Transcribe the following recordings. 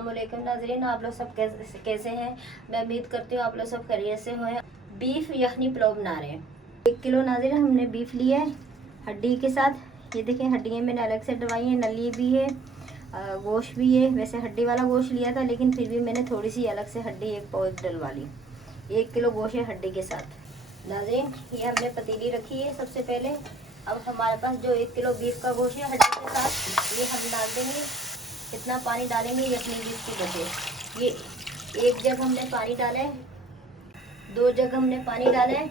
अस्सलामुअलैकुम नाज़रीन, आप लोग सब कैसे हैं। मैं उम्मीद करती हूँ आप लोग सब खैरियत से हैं। बीफ यखनी पुलाव बना रहे हैं। 1 किलो नाज़रीन हमने बीफ लिया है हड्डी के साथ। ये देखें हड्डियाँ मैंने अलग से डलवाई हैं, नली भी है, गोश्त भी है। वैसे हड्डी वाला गोश्त लिया था लेकिन फिर भी मैंने थोड़ी सी अलग से हड्डी 1 पाव डलवा ली। 1 किलो गोश्त है हड्डी के साथ। नाज़रीन ये हमने पतीली रखी है। सबसे पहले अब हमारे पास जो 1 किलो बीफ का गोश्त है हड्डी के साथ ये हम डाल देंगे। इतना पानी डालेंगे यखनी बीफ की बचे। ये 1 जग हमने पानी डाला है, 2 जग हमने पानी डाला है।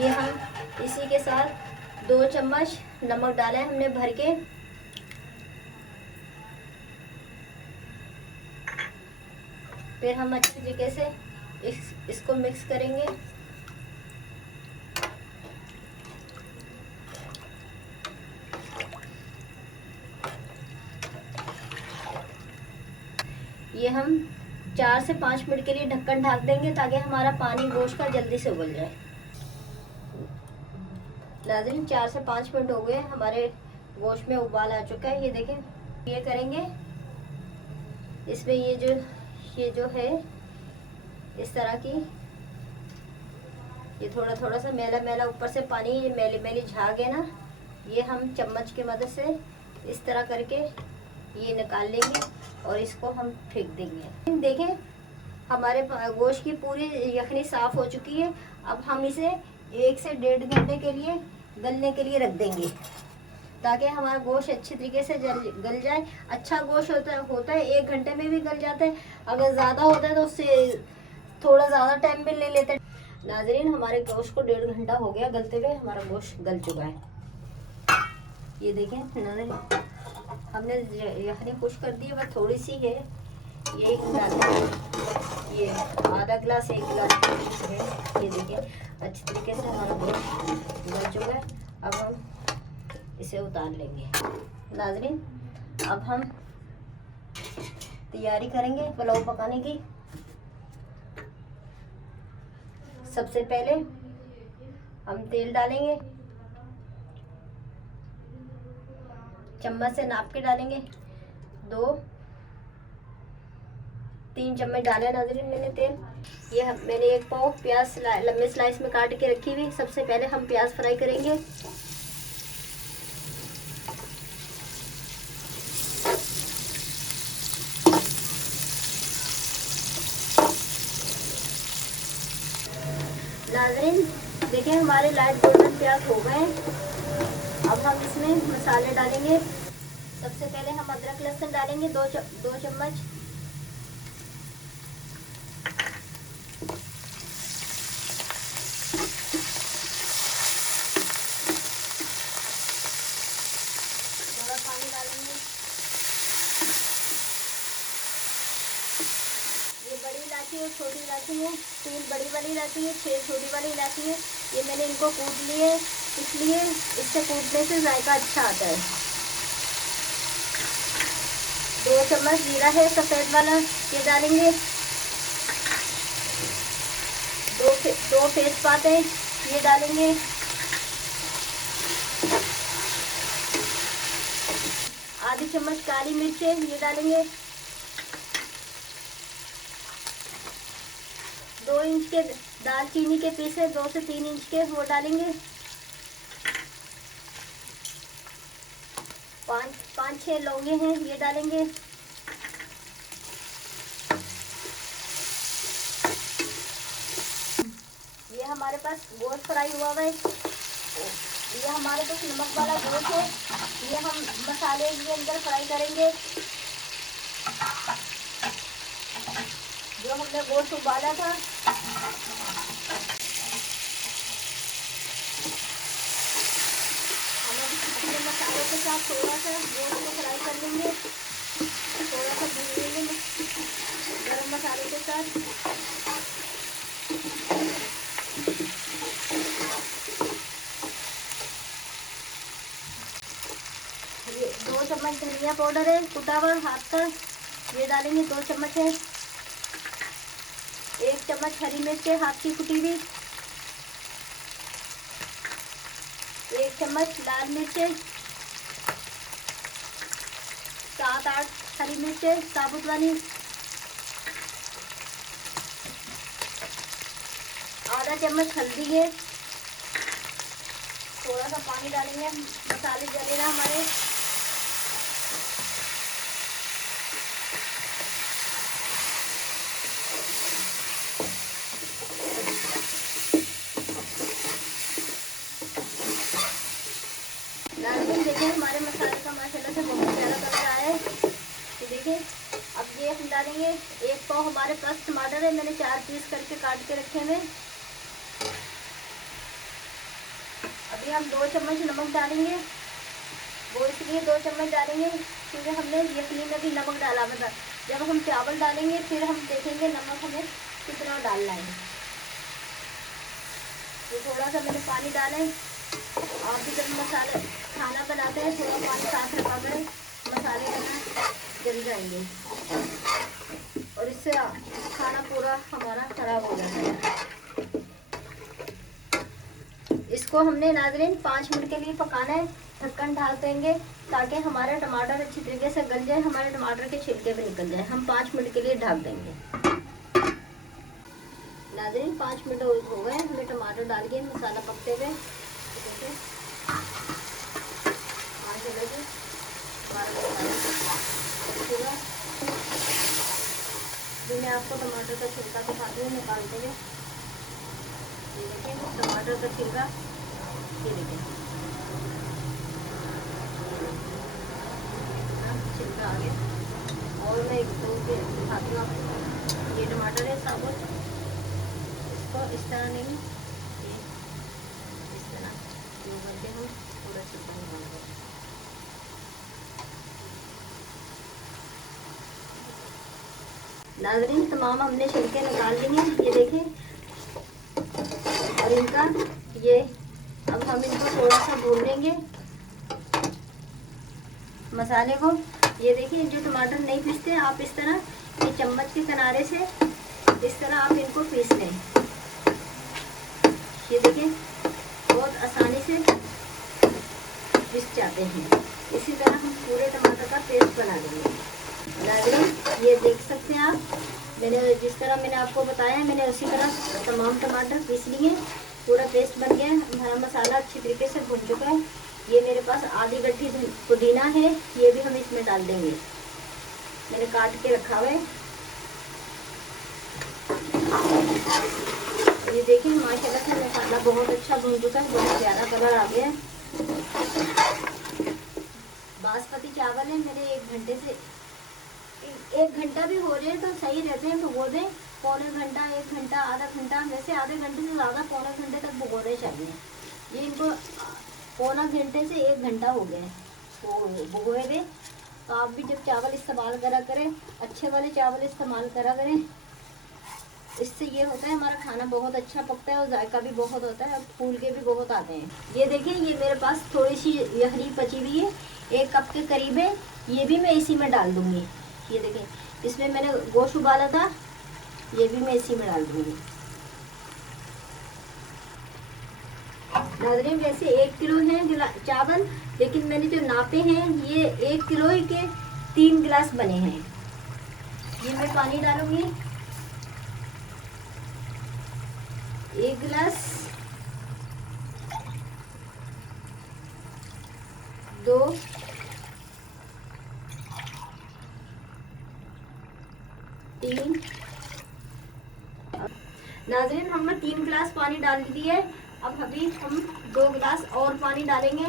ये हम इसी के साथ 2 चम्मच नमक डाला है हमने भर के। फिर हम अच्छी तरीके से इसको मिक्स करेंगे। ये हम 4 से 5 मिनट के लिए ढक्कन ढक देंगे ताकि हमारा पानी गोश्त का जल्दी से उबल जाए। नाज़रीन 4 से 5 मिनट हो गए, हमारे गोश्त में उबाल आ चुका है। ये देखें ये करेंगे इसमें ये जो है इस तरह की ये थोड़ा थोड़ा सा मैला मैला ऊपर से पानी, ये मैली मैली झाग है ना, ये हम चम्मच की मदद से इस तरह करके ये निकाल लेंगे और इसको हम फेंक देंगे। देखें हमारे गोश्त की पूरी यखनी साफ़ हो चुकी है। अब हम इसे 1 से 1.5 घंटे के लिए गलने के लिए रख देंगे ताकि हमारा गोश्त अच्छी तरीके से गल जाए। अच्छा गोश्त होता है 1 घंटे में भी गल जाता है। अगर ज़्यादा होता है तो उससे थोड़ा ज़्यादा टाइम भी ले लेते हैं। नाज़रीन हमारे गोश्त को 1.5 घंटा हो गया गलते हुए, हमारा गोश्त गल चुका है। ये देखें नाज़रीन हमने यखनी खुश कर दी है, बस थोड़ी सी है। ये ये आधा गिलास 1 गिलास है। ये देखिए अच्छी तरीके से हमारा गोश्त गल चुका है। अब हम इसे उतार लेंगे। नाज़रीन अब हम तैयारी करेंगे पुलाव पकाने की। सबसे पहले हम तेल डालेंगे, चम्मच से नाप के डालेंगे। 2-3 चम्मच डाले नाज़रीन मैंने तेल। ये मैंने 1 पाव प्याज लंबे स्लाइस में काट के रखी हुई। सबसे पहले हम प्याज फ्राई करेंगे। नाज़रीन देखिए हमारे लाइट गोल्डन प्याज हो गए। अब हम इसमें मसाले डालेंगे। सबसे पहले हम अदरक लहसुन डालेंगे 2 चम्मच। थोड़ा पानी डालेंगे। ये बड़ी इलायची और छोटी इलायची है, 3 बड़ी वाली इलायची है, 6 छोटी वाली इलायची है। ये मैंने इनको कूट लिए, इसलिए इससे कूटने से जायका अच्छा आता है। 2 चम्मच जीरा है सफ़ेद वाला, ये डालेंगे। 2 तेजपात है ये डालेंगे। आधी चम्मच काली मिर्च है ये डालेंगे। 2 इंच के दालचीनी के पीसे 2 से 3 इंच के वो डालेंगे। 5-6 लौंगे हैं ये डालेंगे। ये हमारे पास गोश्त फ्राई हुआ है। ये हमारे पास नमक वाला गोश्त है, ये हम मसाले के अंदर फ्राई करेंगे। जो हमने गोश्त उबाला था मसाले के साथ थोड़ा सा गोश्त को फ्राई कर लेंगे। थोड़ा सा भून लेंगे गरम मसाले के साथ। ये 2 चम्मच धनिया पाउडर है कुटा हुआ हाथ का, ये डालेंगे। 2 चम्मच है। 1 चम्मच हरी मिर्च है हाथ की कुटी हुई। 1 चम्मच लाल मिर्च है। 7-8 हरी मिर्च है साबुत वाली, आधा चम्मच हल्दी है, थोड़ा सा पानी डालेंगे, मसाले जले ना हमारे। नाज़रीन देखिए हमारे मसाले का माशाल्लाह से बहुत प्यारा कलर आया है। तो देखिए अब ये हम डालेंगे, एक पाव हमारे पास टमाटर है, मैंने 4 पीस करके काट के रखे हैं। अभी हम 2 चम्मच नमक डालेंगे, वो इसलिए 2 चम्मच डालेंगे क्योंकि हमने यखनी में भी नमक डाला था। जब हम चावल डालेंगे फिर हम देखेंगे नमक हमें कितना डालना है। तो थोड़ा सा मैंने पानी डाला है। आप भी जब मसाले खाना बनाते हैं थोड़ा पानी साथ रखा करें, मसाले बना जल जाएंगे और इससे खाना पूरा हमारा खराब हो जाता है। इसको हमने नाज़रीन 5 मिनट के लिए पकाना है। ढक्कन ढाल देंगे ताकि हमारा टमाटर अच्छी तरीके से गल जाए, हमारे टमाटर के छिलके भी निकल जाए। हम 5 मिनट के लिए ढक देंगे। नाज़रीन 5 मिनट हो गए हमें टमाटर डाल के मसाला पकते हुए। देखिए मैं आपको टमाटर का छिलका दिखाती हूँ निकालते हुए। ये देखिए टमाटर का छिलका, ये देखिए छिलका आ गया। और मैं एक दो दिखाती हूँ आपको। ये टमाटर है साबुत, इसको इस तरह नहीं, ये इस तरह जो करके हम पूरा छिलका निकालेंगे। नाज़रीन तमाम हमने छिलके निकाल लिए, ये देखें। और इनका ये अब हम इनको थोड़ा सा भून लेंगे मसाले को। ये देखिए जो टमाटर नहीं पीसते आप इस तरह ये चम्मच के किनारे से इस तरह आप इनको पीस लें। ये देखिए बहुत आसानी से पिस जाते हैं। इसी तरह हम पूरे टमाटर का पेस्ट बना लेंगे। नाज़रीन ये देख सकते हैं आप, मैंने जिस तरह मैंने आपको बताया मैंने उसी तरह तमाम टमाटर पीस लिए, पूरा पेस्ट बन गया। हमारा मसाला अच्छी तरीके से भुन चुका है। ये मेरे पास आधी गड्ढी पुदीना है, ये भी हम इसमें डाल देंगे, मैंने काट के रखा हुआ है। ये देखिए माशाल्लाह से मसाला बहुत अच्छा भुन चुका है, बहुत प्यारा कलर आ गया है। बासमती चावल है मेरे 1 घंटे से 1 घंटा भी हो जाए तो सही रहते हैं, भिगो दें। पौने घंटा 1 घंटा आधा घंटा, वैसे आधे घंटे से ज़्यादा पौने घंटे तक भिगोने चाहिए। ये इनको पौना घंटे से 1 घंटा हो गया तो भिगोए दें। तो आप भी जब चावल इस्तेमाल करा करें अच्छे वाले चावल इस्तेमाल करा करें, इससे ये होता है हमारा खाना बहुत अच्छा पकता है और जायका भी बहुत होता है और फूल के भी बहुत आते हैं। ये देखिए ये मेरे पास थोड़ी सी यखनी बची हुई है, 1 कप के करीब है, ये भी मैं इसी में डाल दूँगी। ये देखें इसमें मैंने गोश्त उबाला था, ये भी मैं इसी में डाल दूँगी। नाज़रीन वैसे 1 किलो है चावल, लेकिन मैंने जो नापे हैं ये 1 किलो के 3 गिलास बने हैं। ये मैं पानी डालूंगी 1 गिलास, 2, 3। नाज़रीन हमने 3 गिलास पानी डाल दिया है। अब अभी हम 2 गिलास और पानी डालेंगे।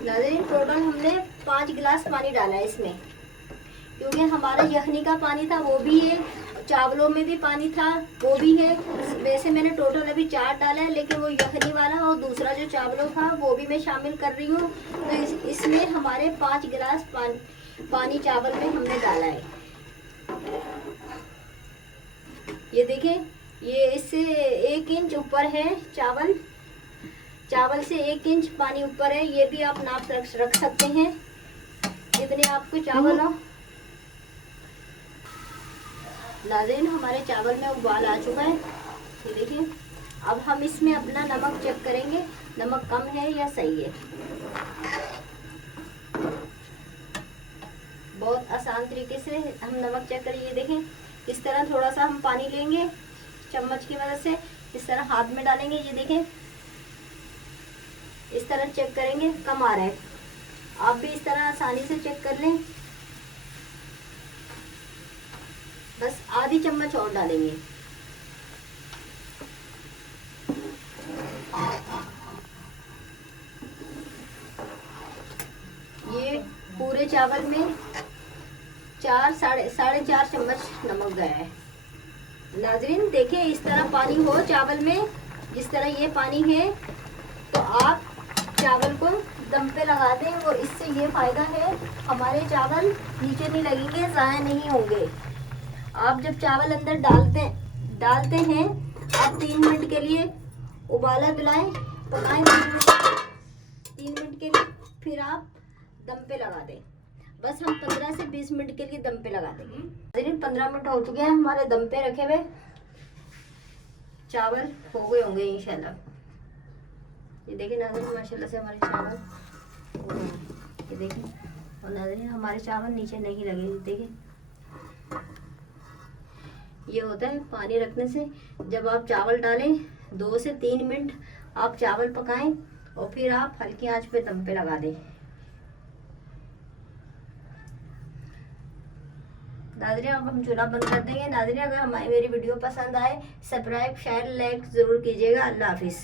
नाज़रीन टोटल हमने 5 गिलास पानी डाला है इसमें, क्योंकि हमारा यखनी का पानी था वो भी है, चावलों में भी पानी था वो भी है। वैसे मैंने टोटल अभी 4 डाला है, लेकिन वो यखनी वाला और दूसरा जो चावलों था वो भी मैं शामिल कर रही हूँ। तो इसमें हमारे 5 गिलास पानी चावल में हमने डाला है। ये देखिए ये इससे 1 इंच ऊपर है चावल से 1 इंच पानी ऊपर है। ये भी आप नाप रख सकते हैं जितने आपको चावल हो। नाज़रीन हमारे चावल में उबाल आ चुका है, ये देखिए। अब हम इसमें अपना नमक चेक करेंगे, नमक कम है या सही है। बहुत आसान तरीके से हम नमक चेक करेंगे। देखें, इस तरह थोड़ा सा हम पानी लेंगे चम्मच की मदद से, इस तरह हाथ में डालेंगे। ये देखें, इस तरह चेक करेंगे, कम आ रहा है। आप भी इस तरह आसानी से चेक कर लें। बस आधी चम्मच और डालेंगे। ये पूरे चावल में साढ़े 4.5 चम्मच नमक गया है। नाज़रीन देखिए, इस तरह पानी हो चावल में, जिस तरह ये पानी है, तो आप चावल को दम पे लगा दें। और इससे ये फ़ायदा है, हमारे चावल नीचे नहीं लगेंगे, ज़ाया नहीं होंगे। आप जब चावल अंदर डालते हैं, आप 3 मिनट के लिए उबाला दिलाएं, पकाएं 3 मिनट के लिए, फिर आप दम पे लगा दें। बस हम 15 से 20 मिनट के लिए दम पे लगा देंगे। 15 मिनट हो चुके हैं हमारे दम पे रखे हुए। चावल हो गए होंगे इंशाल्लाह। ये देखिए नाज़रीन, माशाल्लाह से हमारे चावल हो गए हैं। ये देखिए, और नाज़रीन हमारे चावल नीचे नहीं लगे। देखिए, ये होता है पानी रखने से। जब आप चावल डालें 2 से 3 मिनट आप चावल पकाएं और फिर आप हल्की आंच पे दम पे लगा दें। नाज़रीन अब हम चूल्हा बंद कर देंगे। नाज़रीन अगर हमारी मेरी वीडियो पसंद आए, सब्सक्राइब शेयर लाइक ज़रूर कीजिएगा। अल्लाह हाफिज़।